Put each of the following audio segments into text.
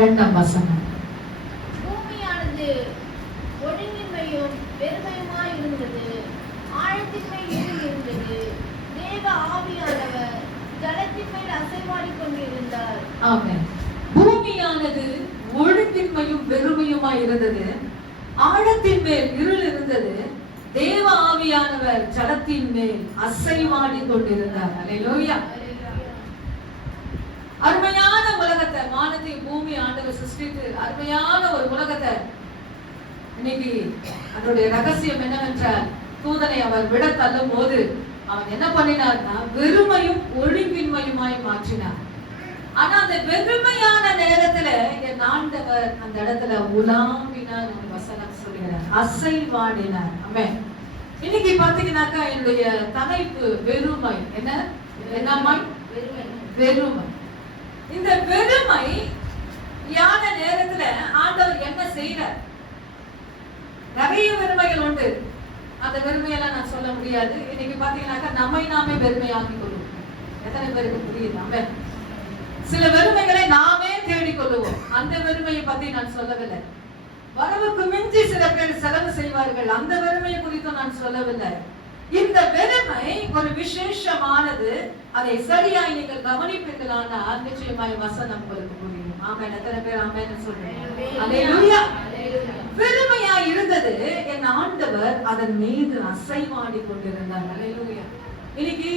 2ஆம் வசனம். பூமியானது ஒழுங்கின்மையும் வெறுமையுமாய் இருந்தது, ஆழத்தின்மை இருந்தது. தேவ ஆவியானவர் ஜலத்தின் மேல் அசைவாடி கொண்டிருந்தார். ஆமென். பூமியானது ஒழுங்கின்மையும் வெறுமையுமாய் இருந்தது, ஆழத்தின் மேல் இருள் இருந்தது. தேவ ஆவியானவர் ஜலத்தின் மேல் அசைவாடி கொண்டிருந்தார். அல்லேலூயா. அருமையான உலகத்தை, வானத்தை பூமி ஆண்டவர் சிருஷ்டித்து அருமையான ஒரு உலகத்தை, இன்னைக்கு அதனுடைய ரகசியம் என்னவென்றால், தூதனை அவர் விட தள்ளும் போது அவன் என்ன பண்ணினார்னா வெறுமையும் ஒழுங்கின்மையுமாய் மாற்றினார். ஆனா அந்த வெறுமையான நேரத்துல என் ஆண்டவர் அந்த இடத்துல உலாவினார். வசனம் சொல்லுகிறார், அசைவாடினார். ஆமென். இன்னைக்கு பாத்தீங்கன்னாக்கா என்னுடைய தலைப்பு வெறுமை. என்னமாய்? வெறுமை. இந்த வெறுமை யான நேரத்துல ஆண்டவர் என்ன செய்யறார்? நிறைய வெறுமைகள் உண்டு. அந்த வெறுமையெல்லாம் நான் சொல்ல முடியாது. இன்னைக்கு பாத்தீங்கன்னாக்கா நம்மை நாமே வெறுமையாக்கி கொள்வோம். எத்தனை பேருக்கு புரியுது? ஆமென். சில வெறுமைகளை நாமே தேடிக்கொள்வோம். அந்த வெறுமையை பத்தி நான் சொல்லவில்லை. வரவுக்கு மிஞ்சி சில பேர் செலவு செய்வார்கள். அந்த வெறுமையை குறித்து நான் சொல்லவில்லை. இந்த வெறுமை ஒரு விசேஷமானது. அதை சரியாய் நீங்கள் கவனிப்பீர்களானால் நிச்சயமாய் வசனம் உங்களுக்கு புரியும். ஆமென். எத்தனை பேர் ஆமென் சொல்றீங்க? அல்லேலூயா. வெறுமையா இருந்தது, என் ஆண்டவர் அதன் மீது அசைவாடி கொண்டிருந்தார். அல்லேலூயா. இன்னைக்கு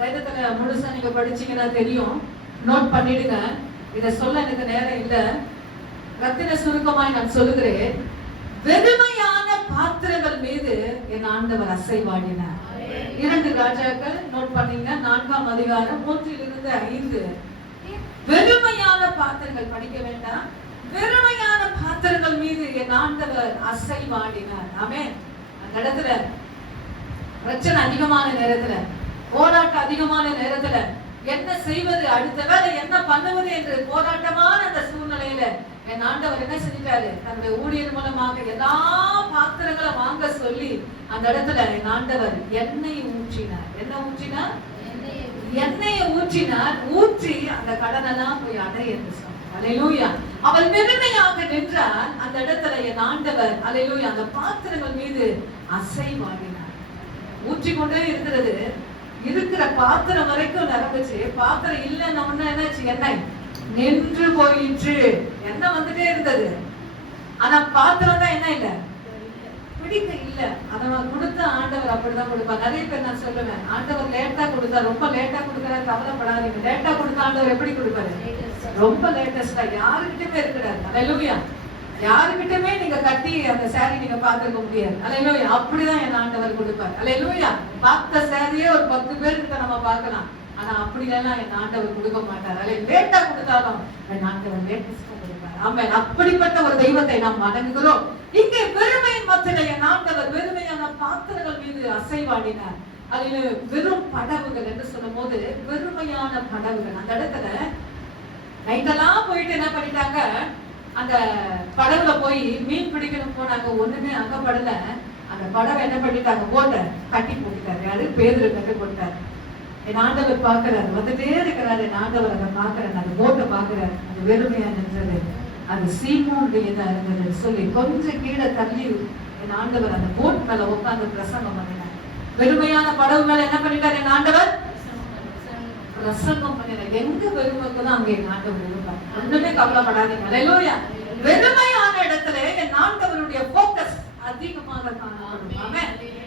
வேதத்துல முழுசா நீங்க படிச்சீங்கன்னா தெரியும். நோட் பண்ணிடுங்க. இத சொல்ல எனக்கு நேரம் இல்ல. ரத்தின சுருக்கமாய் நான் சொல்லுகிறேன். வெறுமையான பாத்திரங்கள் மீது என் ஆண்டவர் அசைவாடினார். 2 ராஜாக்கள் நோட் பண்ணீங்க, 4ஆம் அதிகாரம் 1-5. வெறுமையான பாத்திரங்கள் படிக்க வேண்டாம். வெறுமையான பாத்திரங்கள் மீது என் ஆண்டவர் அசைவாடினார். ஆமென். அந்த இடத்துல பிரச்சனை அதிகமான நேரத்துல, போராட்டம் அதிகமான நேரத்துல, என்ன செய்வது, அடுத்த வேலை என்ன பண்ணுவது என்று போராட்டமான அந்த சூழ்நிலையில என் ஆண்டவர் என்ன செஞ்சிட்டாரு? தன்னுடைய ஊழியர் மூலமாக எல்லா பாத்திரங்களை வாங்க சொல்லி அந்த இடத்துல என் ஆண்டவர் எண்ணெய் ஊற்றினார். என்ன ஊற்றினார்? எண்ணெயை ஊற்றினார். ஊற்றி அந்த கடனெல்லாம் போய் அடை என்று சொன்னார். அல்லேலூயா. அவள் வெறுமையாக நின்றால் அந்த இடத்துல என் ஆண்டவர் அல்லேலூயா அந்த பாத்திரங்கள் மீது அசைவாடினார். ஊற்றிக்கொண்டே இருக்கிறது. இருக்கிற பாத்திரம் வரைக்கும் நிரம்பிச்சு, பாத்திரம் இல்லைன்னு ஒண்ணு என்னாச்சு? எண்ணெய் நின்று போயிற்று. எண்ணெய் வந்துட்டே இருந்தது. ஆனா பாத்திரம் தான் என்ன இல்ல, பிடிக்க இல்ல. அதை கொடுத்த ஆண்டவர் அப்படிதான் கொடுப்பார். நிறைய பேர் நான் சொல்லுவேன், ஆண்டவர் லேட்டா கொடுத்தா, ரொம்ப லேட்டா கொடுக்கறாரு, கவலைப்படாதீங்க. லேட்டா கொடுத்த ஆண்டவர் எப்படி கொடுப்பாரு? ரொம்ப லேட்டஸ்டா. யாருக்கிட்டமே இருக்கிறாரு. அல்லேலூயா. யாருக்கிட்டமே நீங்க கட்டி அந்த சாரி நீங்க பாத்துக்க முடியாது. அல்லேலூயா. அப்படிதான் என் ஆண்டவர் கொடுப்பார். அல்லேலூயா. பார்த்த சாரியே ஒரு 10 பேர்கிட்ட நம்ம பார்க்கலாம். ஆனா அப்படிலாம் என் ஆண்டவர் கொடுக்க மாட்டார். அல்ல லேட்டா கொடுத்தாலும் என் ஆண்டவர் லேட்டஸ்டா கொடுப்பார். ஆமென். அப்படிப்பட்ட ஒரு தெய்வத்தை நாம் வணங்குகிறோம். இங்கே வெறுமையின் மத்தியில என் ஆண்டவர் வெறுமையான பாத்திரங்கள் மீது அசைவாடினார். அதில் வெறும் படவுகள் என்று சொல்லும் போது வெறுமையான படவுகள். அந்த இடத்துல நைட்டெல்லாம் போயிட்டு என்ன பண்ணிட்டாங்க? அந்த படகுல போய் மீன் பிடிக்கணும் போனாங்க. ஒண்ணுமே அகப்படல. அந்த படவை என்ன பண்ணிட்டாங்க? போட்ட கட்டி போட்டுட்டாரு. யாரு? பேதுரு கட்டி போட்டாரு. என் ஆண்டவர் பாக்குறாரு, வந்துட்டே இருக்கிறாரு. என் ஆண்டவர் அதை பாக்குறாரு, அந்த போட்டை பாக்குறாரு. அது வெறுமையா நின்றது. அது சீமோனுடையதா இருந்தது சொல்லி கொஞ்சம் கீழே தள்ளி என் ஆண்டவர் அந்த போட் மேல உட்கார்ந்து பிரசங்கம் பண்ணினார். வெறுமையான படகு மேல என்ன பண்ணிட்டாரு என் ஆண்டவர்? பிரசங்கம் பண்ணினார். எங்க வெறுமைக்குதான் அங்க என் ஆண்டவர் இருப்பார். ஒண்ணுமே கவலைப்படாதீங்க. அல்லேலூயா. வெறுமையான இடத்துல என் ஆண்டவருடைய போக்கஸ் அதிகமாக காணப்படும்.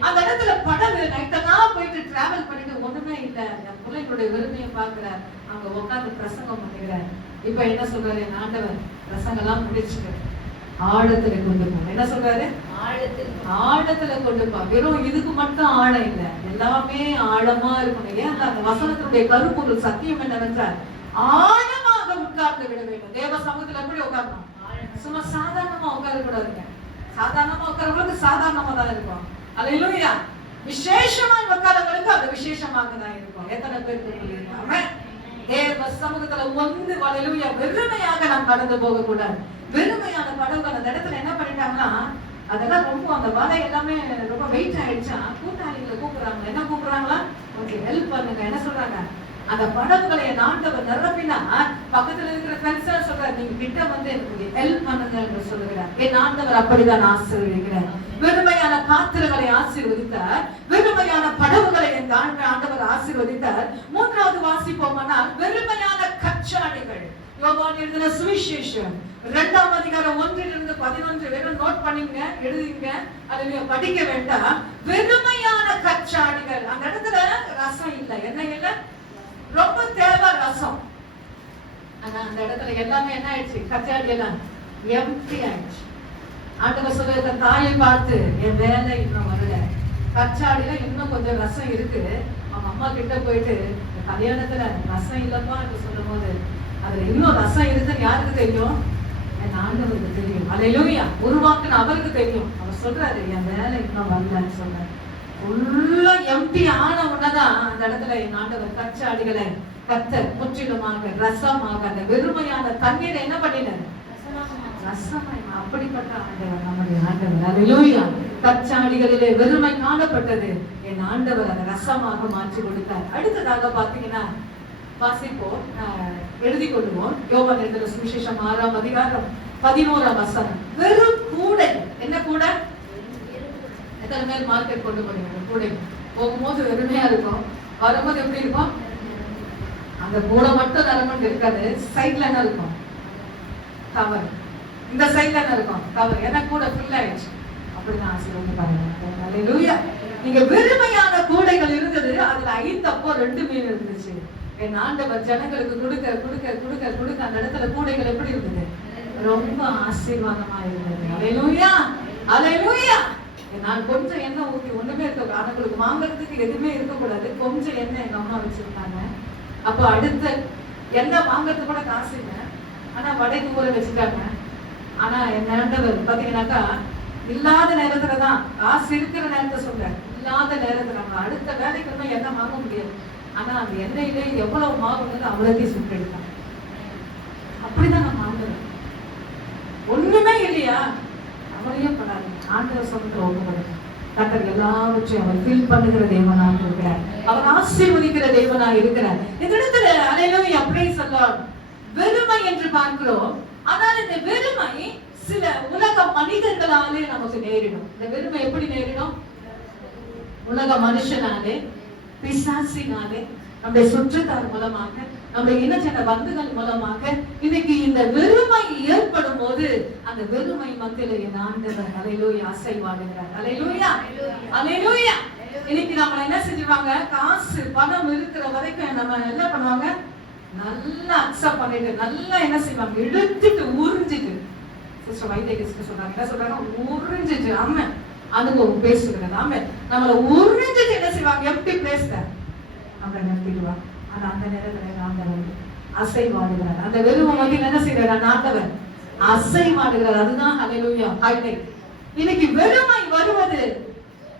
அந்த இடத்துல படகு நைட்டெல்லாம் போயிட்டு டிராவல் பண்ணிட்டு ஒண்ணுமே இல்ல. என் பிள்ளைங்களுடைய வெறுமையை பாக்குறார். அங்க உட்கார்ந்து பிரசங்கம் பண்ணுகிறார். இப்ப என்ன சொல்றாரு என் ஆண்டவர்? பிரசங்கம் எல்லாம் முடிச்சுட்டு ஆழத்துல கொண்டு போ. என்ன சொல்றாரு? ஆழத்துல கொண்டு போ. வெறும் இதுக்கு மட்டும் ஆழம் இல்ல, எல்லாமே ஆழமா இருக்கணும். ஏன்? அந்த வசனத்தினுடைய கருப்பொருள் சத்தியம் என்னவென்றால் ஆழமாக உட்கார்ந்து விட வேண்டும். தேவ சமூகத்துல எப்படி உட்காரணும்? சும்மா சாதாரணமா உட்கார கூடாதுங்க. சாதாரணமா உட்காரவங்களுக்கு சாதாரணமா தான் இருக்கும். அல்லேலூயா. விசேஷமா உட்காரவங்களுக்கு அது விசேஷமாக தான் இருக்கும். எத்தனை பேருக்கு புரியுது? தேவ சமூகத்துல வந்து அல்லேலூயா வெறுமையாக நாம் கடந்து போக கூடாது. வெறுமையான படகுகள் அந்த இடத்துல என்ன பண்ணிட்டாங்கன்னா, அதெல்லாம் ரொம்ப அந்த வலை எல்லாமே ரொம்ப வெயிட் ஆயிடுச்சா, கூட்டாளிகளை கூப்பிடுறாங்க. என்ன கூப்பிடுறாங்களா? ஓகே ஹெல்ப் பண்ணுங்க. என்ன சொல்றாங்க? அந்த படகுகளை என் ஆண்டவர் நிரப்பினா பக்கத்துல இருக்கிற ஃப்ரெண்ட்ஸ் சொல்றாரு, நீங்க கிட்ட வந்து எனக்கு ஹெல்ப் பண்ணுங்க என்று சொல்லுகிறார். என் ஆண்டவர் அப்படிதான் ஆசீர்வதிக்கிறார். வெறுமையான பாத்திரங்களை ஆசீர்வதித்தார், வெறுமையான படகுகளை என் ஆண்டவர் ஆசீர்வதித்தார். மூன்றாவது வாசிப்போமானால் வெறுமையான கச்சாடிகள். யோவான் எழுதின சுவிசேஷம் 2ஆம் அதிகாரம் 1-11 வெறும் நோட் பண்ணிங்க, எழுதிங்க, அதை நீங்க படிக்க வேண்டாம். வெறுமையான கச்சாடிகள். அந்த இடத்துல ரசம் இல்லை, என்ன இல்லை, ரொம்ப தேவை ரசம். ஆனா அந்த இடத்துல எல்லாமே என்ன ஆயிடுச்சு, கச்சாடி எல்லாம் எம்டி ஆயிடுச்சு. ஆண்டவர் சொல்ற தாயை பார்த்து, என் வேலை இன்னும் வரல, கச்சாடியில இன்னும் கொஞ்சம் ரசம் இருக்கு. அவங்க அம்மா கிட்ட போயிட்டு, கல்யாணத்துல ரசம் இல்லப்பா என்று சொல்லும் போது, அதுல இன்னும் ரசம் இருக்குன்னு யாருக்கு தெரியும்? என் ஆண்டவருக்கு தெரியும். அல்லேலூயா. உருவாக்குன அவருக்கு தெரியும். அவர் சொல்றாரு, என் வேலை இன்னும் வரலன்னு சொல்றாரு. ஃபுல்லா எம்டி ஆன உடனேதான் அந்த இடத்துல என் ஆண்டவர் கச்சாடிகளை கர்த்தர் முற்றிலுமாக ரசமாக அந்த வெறுமையான தண்ணீரை என்ன பண்ணினார்? ரசமாய். அப்படிப்பட்ட ஆண்டவர் நம்முடைய ஆண்டவர். அல்லேலூயா. கச்சாடிகளிலே வெறுமை காணப்பட்டது, என் ஆண்டவர் அதை ரசமாக மாற்றி கொடுத்தார். அடுத்ததாக பாத்தீங்கன்னா வாசிப்போம், எழுதி கொள்ளுவோம். யோவான் எழுதின சுவிசேஷம் 6ஆம் அதிகாரம் 11ஆம் வசனம். வெறும் கூடை. என்ன கூடை? எத்தனை பேர் மார்க்கெட் கொண்டு போறீங்க? கூடை போகும்போது வெறுமையா இருக்கும், வரும்போது எப்படி இருக்கும்? அந்த கூடை மட்டும் நிலமட்டு இருக்காது, சைட்ல என்ன இருக்கும்? கவர். இந்த சைட்ல என்ன இருக்கும்? கவர். ஏன்னா கூடை ஃபுல் ஆயிடுச்சு. அப்படிதான் ஆசீர்வாதம் பாருங்க. அல்லேலூயா. நீங்க வெறுமையான கூடைகள் இருந்தது, அதுல 5 அப்போ 2 மீன் இருந்துச்சு. என் ஆண்டவர் ஜனங்களுக்கு கொடுக்க கொடுக்க கொடுக்க கொடுக்க அந்த இடத்துல கூடைகள் எப்படி இருந்தது? ரொம்ப ஆசீர்வாதமா இருந்தது. அல்லேலூயா. அல்லேலூயா. நான் கொஞ்சம் எண்ணெய் ஊற்றி ஒண்ணுமே இருக்க, அவங்களுக்கு வாங்குறதுக்கு எதுவுமே இருக்கக்கூடாது, கொஞ்சம் எண்ணெய் எங்க அம்மா வச்சிருக்காங்க. அப்போ அடுத்த எண்ணெய் வாங்குறதுக்கு கூட காசு இல்லை, ஆனா வடைக்கு ஊற வச்சுட்டாங்க. ஆனா என் ஆண்டவர் பாத்தீங்கன்னாக்கா இல்லாத நேரத்துலதான், காசு இருக்கிற நேரத்தை சொல்ற, இல்லாத நேரத்துல நம்ம அடுத்த வேலைக்கு எண்ணெய் வாங்க முடியாது. ஆனா அந்த எண்ணெயிலே எவ்வளவு மாவுன்னு அவ்வளோத்தையும் சுட்டு எடுத்தாங்க. அப்படிதான் நம்ம ஆண்டவர். ஒண்ணுமே இல்லையா, அவளையே படாது, ஆண்டவர் சொல்ற ஒப்புப்படுங்க. கர்த்தர் எல்லாவற்றையும் அவர் ஃபீல் பண்ணுகிற தேவனாக இருக்கிறார், அவர் ஆசீர்வதிக்கிற தேவனாக இருக்கிறார். இந்த இடத்துல அல்லேலூயா பிரைஸ் தி லார்ட். வெறுமை என்று பார்க்கிறோம், ஆனால் இந்த வெறுமை சில உலக மனிதர்களாலே நமக்கு நேரிடும். இந்த வெறுமை எப்படி நேரிடும்? உலக மனுஷனாலே, பிசாசினாலே, நம்முடைய சுற்றத்தார் மூலமாக, நம்முடைய இனச்சன பந்துகள் மூலமாக. இன்னைக்கு இந்த வெறுமை ஏற்படும் போது அந்த வெறுமை மத்தியில என் ஆண்டவர் அல்லேலூயா அசைவாடுகிறார். அல்லேலூயா. அல்லேலூயா. இன்னைக்கு நம்ம என்ன செஞ்சுவாங்க, காசு பணம் இருக்கிற வரைக்கும் நம்ம என்ன பண்ணுவாங்க, நல்லா அக்செப்ட் பண்ணிட்டு நல்லா என்ன செய்வாங்க, இழுத்துட்டு உறிஞ்சிட்டு. சிஸ்டர் வைத்தியகிஸ்ட் சொல்றாங்க, என்ன சொல்றாங்க, உறிஞ்சிட்டு. ஆமா, அனுபவம் பேசுகிறது. ஆமா, நம்மள உறிஞ்சிட்டு என்ன செய்வாங்க, எம்டி பிளேஸ்ல நம்மள நிறுத்திடுவாங்க. ஆனா அந்த நேரத்துல ஆண்டவர் அசைவாடுகிறார். அந்த வெறுமை வந்து என்ன செய்யறார், ஆண்டவர் அசைவாடுகிறார். அதுதான் அல்லேலூயா ஹைலைட். இன்னைக்கு வெறுமை வருவது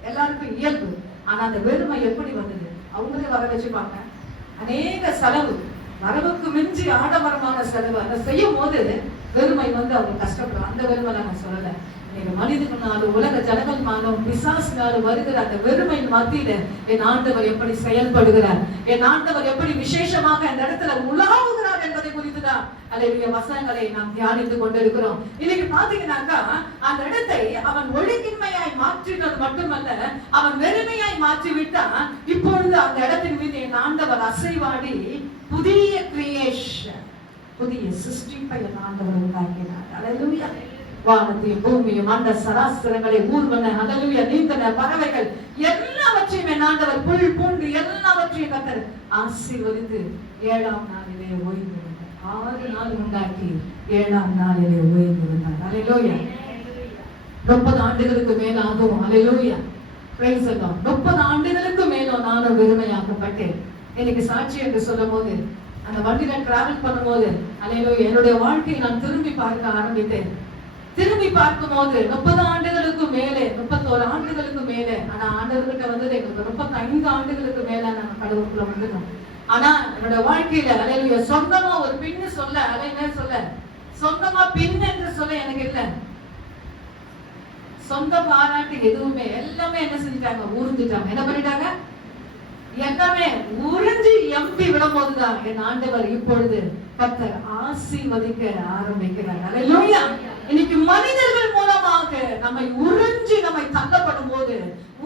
எல்லாருக்கும் இயல்பு. ஆனா அந்த வெறுமை எப்படி வந்தது, அவங்களே வர வச்சுப்பாங்க, அநேக செலவு, வரவுக்கு மிஞ்சி ஆடம்பரமான செலவு. அதை செய்யும் போது வெறுமை வந்து அவங்க கஷ்டப்படுறாங்க. அந்த வெறுமை நான் சொல்லல, நீங்க மனிதனாலும் உலக ஜனங்கள்னாலும் பிசாசினாலும் வருகிற அந்த வெறுமை மத்தியில என் ஆண்டவர் எப்படி செயல்படுகிறார், என் ஆண்டவர் எப்படி விசேஷமாக அந்த இடத்துல உலாவுகிறார் என்பதை குறித்துதான் அல்லேலூயா வசனங்களை நாம் தியானித்துக் கொண்டிருக்கிறோம். இன்னைக்கு பாத்தீங்கன்னாக்கா அந்த இடத்தை அவன் ஒழுங்கின்மையாய் மாற்றினது மட்டுமல்ல, அவன் வெறுமையாய் மாற்றி விட்டான். இப்பொழுது அந்த இடத்தின் மீது என் ஆண்டவர் அசைவாடி புதிய கிரியேஷன், புதிய சிருஷ்டிப்பை என் ஆண்டவர் உண்டாக்கினார். அல்லேலூயா. வானத்தையும் பூமியும் அந்த சராசரங்களை ஊர்வன அல்லேலூயா நீந்தன பறவைகள் எல்லாவற்றையும் என் ஆண்டவர் புல் பூண்டு எல்லாவற்றையும் கர்த்தர் ஆசீர்வதித்து 7ஆம் நாளிலே ஓய்ந்து விட்டார். 6 நாள் உண்டாக்கி 7ஆம் நாளிலே ஓய்ந்து விட்டார். அல்லேலூயா. 30 ஆண்டுகளுக்கு மேலாகும். அல்லேலூயா பிரைஸ் தி லார்ட். 30 ஆண்டுகளுக்கு மேலும் நானும் வெறுமையாக்கப்பட்டேன். எனக்கு சாட்சி என்று சொல்லும் போது, அந்த வண்டியில டிராவல் பண்ணும்போது அல்லேலூயா என்னுடைய வாழ்க்கையை நான் திரும்பி பார்க்க ஆரம்பித்தேன். திரும்பி பார்க்கும் போது 30 ஆண்டுகளுக்கு மேலே, 31 ஆண்டுகளுக்கு மேலே, ஆனா ஆண்டவர்கிட்ட வந்தது எங்களுக்கு 35 ஆண்டுகளுக்கு மேல நாங்க கடவுளுக்குள்ள வந்துட்டோம். ஆனா என்னோட வாழ்க்கையில அல்லேலூயா சொந்தமா ஒரு பின்னு சொல்ல, என்ன சொல்ல, சொந்தமா பின் என்று சொல்ல எனக்கு இல்ல. சொந்த பாராட்டு எதுவுமே எல்லாமே என்ன செஞ்சிட்டாங்க, ஊர்ந்துட்டாங்க. என்ன பண்ணிட்டாங்க, எல்லாமே உறிஞ்சி எம்பி விடும் போதுதான் என் ஆண்டவர் இப்பொழுது கர்த்தர் ஆசீர்வதிக்க ஆரம்பிக்கிறார். அல்லேலூயா. இன்னைக்கு மனிதர்கள் மூலமாக நம்மை உறிஞ்சி நம்மை தள்ளப்படும் போது,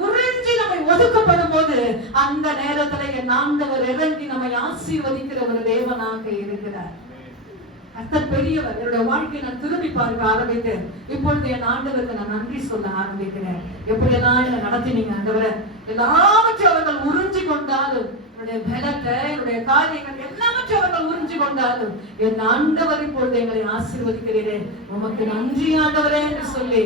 உறிஞ்சி நம்மை ஒதுக்கப்படும் போது, அந்த நேரத்துல என் ஆண்டவர் இறங்கி நம்மை ஆசீர்வதிக்கிற ஒரு தேவனாக இருக்கிறார். கர்த்தர் பெரியவர். என்னுடைய வாழ்க்கையை நான் திரும்பி பார்க்க ஆரம்பித்தேன். இப்பொழுது என் ஆண்டவருக்கு நான் நன்றி சொல்ல ஆரம்பிக்கிறேன். எப்படியெல்லாம் என்னை நடத்தினீங்க ஆண்டவரே. எல்லாவற்றையும் அவர்கள் உறிஞ்சி கொண்டாலும், என்னுடைய பலத்தை, என்னுடைய காரியங்கள் எல்லாவற்றையும் அவர்கள் உறிஞ்சி கொண்டாலும், என் ஆண்டவர் இப்பொழுது எங்களை ஆசீர்வதிக்கிறீரே, உமக்கு நன்றி ஆண்டவரே என்று சொல்லி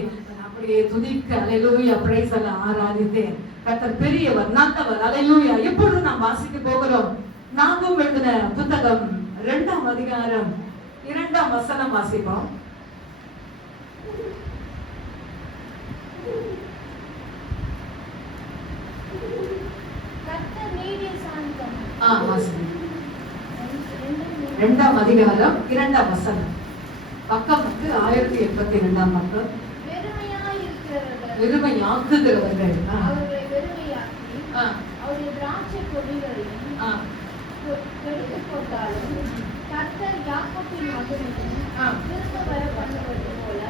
அப்படியே துதிக்க அல்லேலூயா பிரைஸ் எல்லாம் ஆராதித்தேன். கர்த்தர் பெரியவர், நல்லவர். அல்லேலூயா. இப்பொழுது நாம் வாசிக்க போகிறோம். நாகும் எழுதின புத்தகம் 2ஆம் அதிகாரம் 2ஆம் வசனம் வாசிப்போம். கர்த்தர் நீடிய சாந்தம். 2ஆம் அதிகாரம் 2ஆம் வசனம். பக்கம் 1082ஆம் பக்கம். வெறுமையாக்குகிறவர்கள் அவர்களை வெறுமையாக்கி அவருடைய திராட்சை கொடிகளையும் கெடுத்து போட்டாலும் கர்த்தர் யாக்கோபின் மகிமையை திரும்ப வர பண்ணுவது போல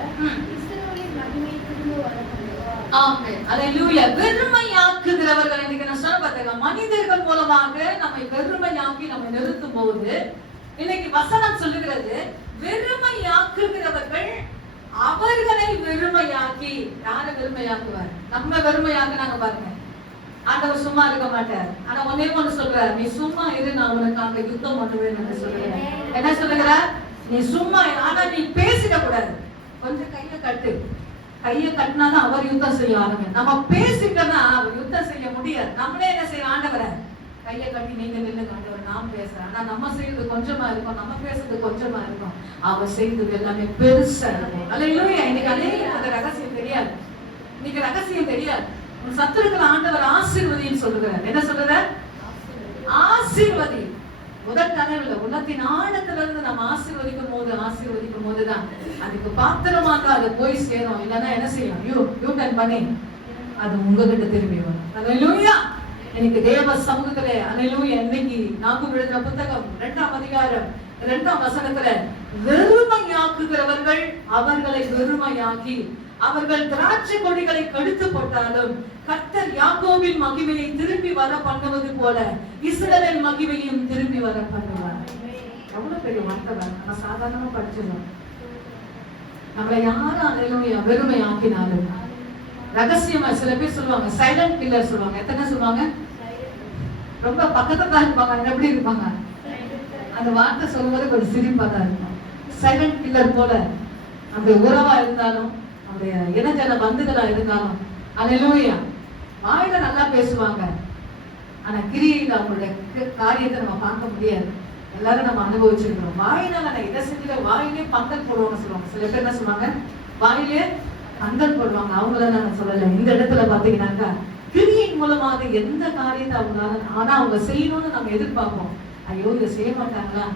இஸ்ரவேலின் மகிமையை திரும்ப வர பண்ணுவார். ஆமென். அல்லேலூயா. வெறுமையாக்குகிறவர்கள் இன்னைக்கு நான் சொல்ல பார்த்தேன். மனிதர்கள் மூலமாக நம்மை வெறுமையாக்கி நம்மை நிறுத்தும் போது இன்னைக்கு வசனம் சொல்லுகிறது, வெறுமையாக்குகிறவர்கள் அவர்களை வெறுமையாக்கி. யாரை வெறுமையாக்குவார்? நம்ம வெறுமையாக்குனாங்க பாருங்க. ஆண்டவர் சும்மா இருக்க மாட்டார். ஆனா ஒன்னே ஒண்ணு சொல்றார், நீ சும்மா இரு, நான் உனக்காக யுத்தம் பண்ணுவேன் என்று சொல்லுகிறேன். என்ன சொல்லுகிறார்? நீ சும்மா, ஆனா நீ பேசிட கூடாது. கொஞ்சம் கையை கட்டு. கையை கட்டினாதான் அவர் யுத்தம் செய்ய ஆரம்பிக்கும். நம்ம பேசிட்டோம்னா அவர் யுத்தம் செய்ய முடியாது. நம்மளே என்ன செய்ய, ஆண்டவரை கையை கட்டி நீங்க நில்லுங்க ஆண்டவர், நான் பேசுறேன். ஆனா நம்ம செய்யறது கொஞ்சமா இருக்கும், நம்ம பேசுறது கொஞ்சமா இருக்கும். அவர் செய்யறது எல்லாமே பெருசா இருக்கும். அல்லேலூயா. இன்னைக்கு அநேக ரகசியம் தெரியாது. இன்னைக்கு ரகசியம் தெரியாது. உன் சத்துருக்களை ஆண்டவர் ஆசீர்வதின்னு சொல்லுகிறார். என்ன சொல்லுறார்? ஆசீர்வதி. முதல் கனவுல உள்ளத்தின் ஆழத்துல இருந்து நம்ம ஆசீர்வதிக்கும் போதுதான் அதுக்கு பாத்திரமாக அது போய் சேரும். இல்லைன்னா என்ன செய்யும்? யூ டர்ன் பண்ணி அது உங்ககிட்ட திரும்பி வரும். அல்லேலூயா. எனக்கு தேவ சமூகத்திலே அல்லேலூயா. இன்னைக்கு நாகும் எழுதின புத்தகம் 2ஆம் அதிகாரம் 2ஆம் வசனத்துல, வெறுமையாக்குகிறவர்கள் அவர்களை வெறுமையாக்கி அவர்கள் திராட்சை கொடிகளை கெடுத்து போட்டாலும் கர்த்தர் யாக்கோபின் மகிமையை திரும்பி வர பண்ணுவது போல இஸ்ரவேல் மகிமையும் திரும்பி வர பண்ணுவார். எவ்வளவு பெரிய வார்த்தை. நம்ம சாதாரணமா படிச்சிடலாம். நம்மளை யாரும் அல்லேலூயா வெறுமையாக்கினாலும் ரகசியமா சில பேர் சொல்லுவாங்க, சைலண்ட் கில்லர் சொல்லுவாங்க. எத்தனை சொல்லுவாங்க? ரொம்ப பக்கத்துல தான் இருப்பாங்க. எப்படி இருப்பாங்க? அந்த வார்த்தை சொல்லும்போது கொஞ்சம் சிரிப்பா தான் இருக்கும். சைலண்ட் கில்லர் போல நம்முடைய உறவா இருந்தாலும், நம்முடைய இனஜன பந்துகளா இருந்தாலும், அல்லேலூயா வாயில நல்லா பேசுவாங்க. ஆனா கிரியையில அவங்களுடைய காரியத்தை நம்ம பார்க்க முடியாது. எல்லாரும் நம்ம அனுபவிச்சிருக்கிறோம். வாயினால நான் இதை செஞ்சு வாயிலே பந்தல் போடுவாங்க சொல்லுவாங்க. சில பேர் என்ன சொல்லுவாங்க? வாயிலே பந்தல் போடுவாங்க. அவங்கள நான் சொல்லல. இந்த இடத்துல பாத்தீங்கன்னாக்கா கிரியின் மூலமாக எந்த காரியத்தை அவங்களால, ஆனா அவங்க செய்யணும்னு நம்ம எதிர்பார்ப்போம். ஐயோ இதை செய்ய மாட்டாங்களா,